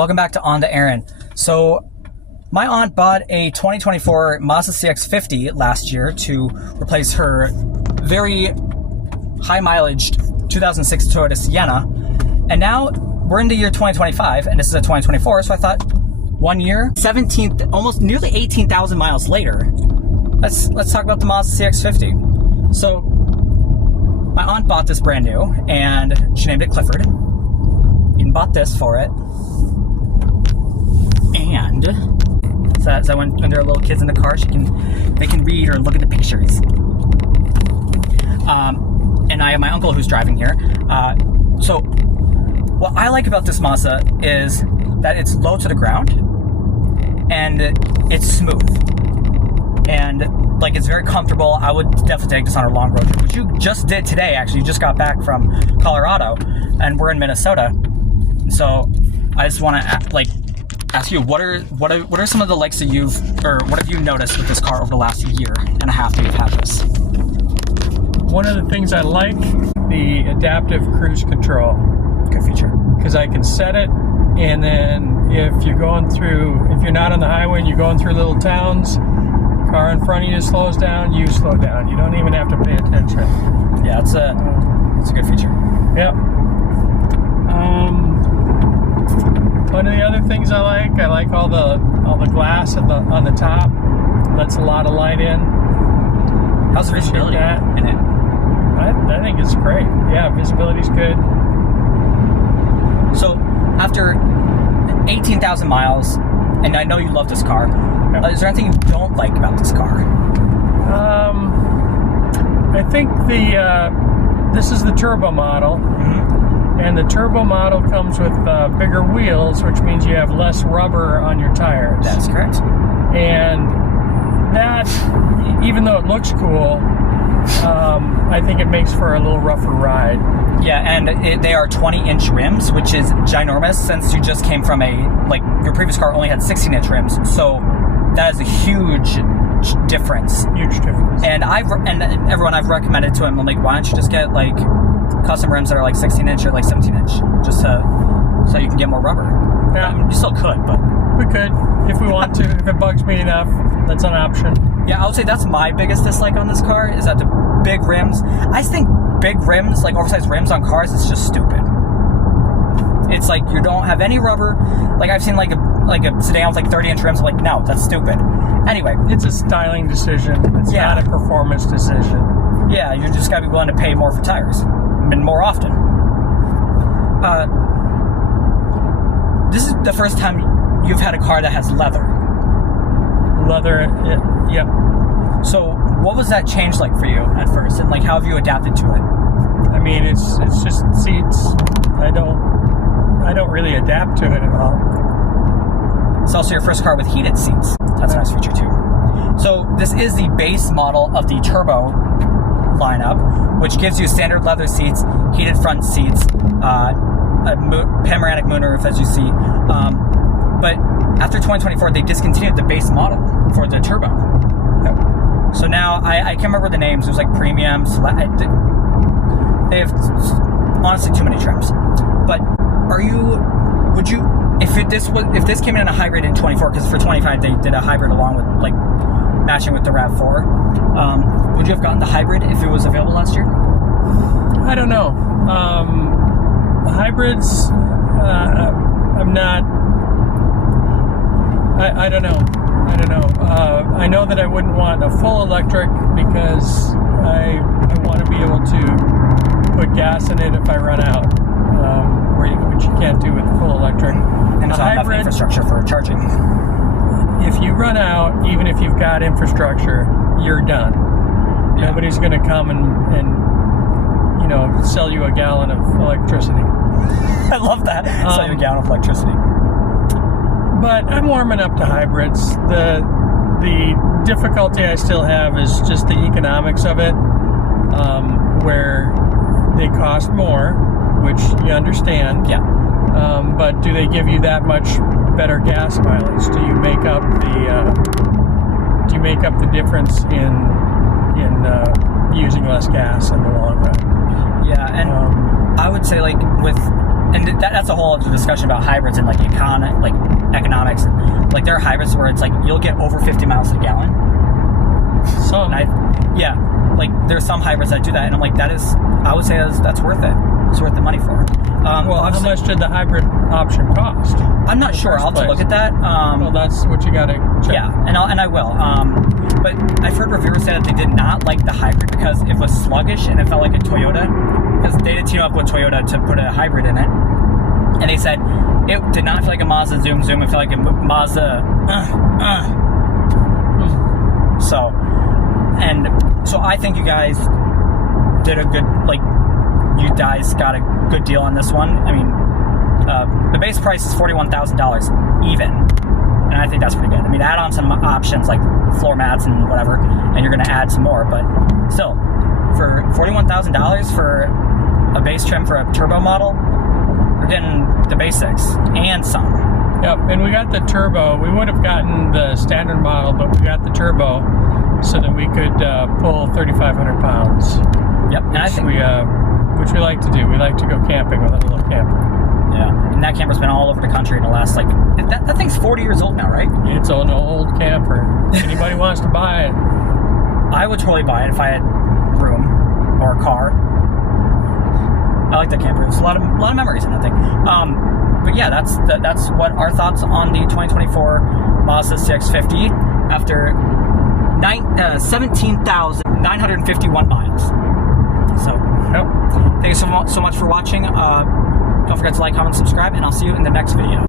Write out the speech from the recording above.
Welcome back to On the Aaron. So my aunt bought a 2024 Mazda CX-50 last year to replace her very high mileage 2006 Toyota Sienna. And now we're in the year 2025 and this is a 2024. So I thought 1 year, 17, almost nearly 18,000 miles later, let's talk about the Mazda CX-50. So my aunt bought this brand new and she named it Clifford. Even bought this for it. And so when there are little kids in the car, they can read or look at the pictures. And I have my uncle who's driving here. So what I like about this Mazda is that it's low to the ground and it's smooth. And like it's very comfortable. I would definitely take this on a long road trip, which you just did today. Actually, you just got back from Colorado, and we're in Minnesota. So I just want to ask you, what are some of the likes that what have you noticed with this car over the last year and a half that you've had this? One of the things I like, the adaptive cruise control. Good feature. Because I can set it, and then if you're not on the highway and you're going through little towns, car in front of you slows down, you slow down. You don't even have to pay attention. Yeah, it's a good feature. Yep. One of the other things I like all the glass on the top. Lets a lot of light in. How's the visibility in it? I think it's great. Yeah, visibility's good. So after 18,000 miles, and I know you love this car, yep. Is there anything you don't like about this car? I think this is the turbo model. Mm-hmm. And the turbo model comes with bigger wheels, which means you have less rubber on your tires. That's correct. And that, even though it looks cool, I think it makes for a little rougher ride. Yeah, and they are 20-inch rims, which is ginormous since you just came from your previous car only had 16-inch rims. So that is a huge difference. Huge difference. And everyone I've recommended to him, I'm like, why don't you just get custom rims that are 16-inch or 17-inch, just so you can get more rubber. Yeah. I mean, you still could, but we could if we want to. If it bugs me enough, that's an option. Yeah, I would say that's my biggest dislike on this car is that the big rims. I think big rims, oversized rims on cars, is just stupid. It's you don't have any rubber. I've seen a sedan with 30-inch rims. I'm like, no, that's stupid. Anyway, it's a styling decision. It's not a performance decision. Yeah, you just gotta be willing to pay more for tires. And more often. This is the first time you've had a car that has leather. Leather, yep. So what was that change like for you at first, and how have you adapted to it? I mean, it's just seats. I don't really adapt to it at all. It's also your first car with heated seats. That's a nice feature too. So this is the base model of the turbo lineup, which gives you standard leather seats, heated front seats, a panoramic moonroof, as you see. But after 2024, they discontinued the base model for the turbo. Yep. So now I can't remember the names. It was premium. They have honestly too many trims. But if this came in a hybrid in 24, because for 25 they did a hybrid along with matching with the RAV4. Would you have gotten the hybrid if it was available last year? I don't know. Hybrids, I'm not. I don't know. I know that I wouldn't want a full electric because I want to be able to put gas in it if I run out, which you can't do with full electric. And it's not enough infrastructure for charging. If you run out, even if you've got infrastructure, you're done. Yeah. Nobody's going to come and sell you a gallon of electricity. I love that. Sell you a gallon of electricity. But I'm warming up to hybrids. The difficulty I still have is just the economics of it, where they cost more, which you understand. Yeah. But do they give you that much better gas mileage? Do you make up the difference in using less gas in the long run? Yeah, and I would say with and that's a whole other discussion about hybrids and like economics. Like there are hybrids where it's like you'll get over 50 miles a gallon. Some. Like there's some hybrids that do that, and I'm like, I would say that's worth it. It's worth the money for it. Well, how much did the hybrid option cost? I'm not sure. I'll have to look at that. Well, that's what you got to check. Yeah, and I will. But I've heard reviewers say that they did not like the hybrid because it was sluggish and it felt like a Toyota. Because they did team up with Toyota to put a hybrid in it, and they said it did not feel like a Mazda Zoom. It felt like a Mazda. So I think you guys did a good, like, you guys got a good deal on this one. I mean, the base price is $41,000 even, and I think that's pretty good. I mean, add on some options like floor mats and whatever, and you're going to add some more. But still, for $41,000 for a base trim for a turbo model, we're getting the basics and some. Yep, and we got the turbo. We would have gotten the standard model, but we got the turbo so that we could pull 3,500 pounds. Yep, and I think which we like to do. We like to go camping with a little camper. Yeah, and that camper's been all over the country in the last, like, that thing's 40 years old now, right? It's an old camper. Anybody wants to buy it? I would totally buy it if I had room or a car. I like that camper. There's a lot of memories in that thing. But yeah, that's what our thoughts on the 2024 Mazda CX-50 after 17,951 miles. So, thank you so much for watching. Don't forget to like, comment, subscribe, and I'll see you in the next video.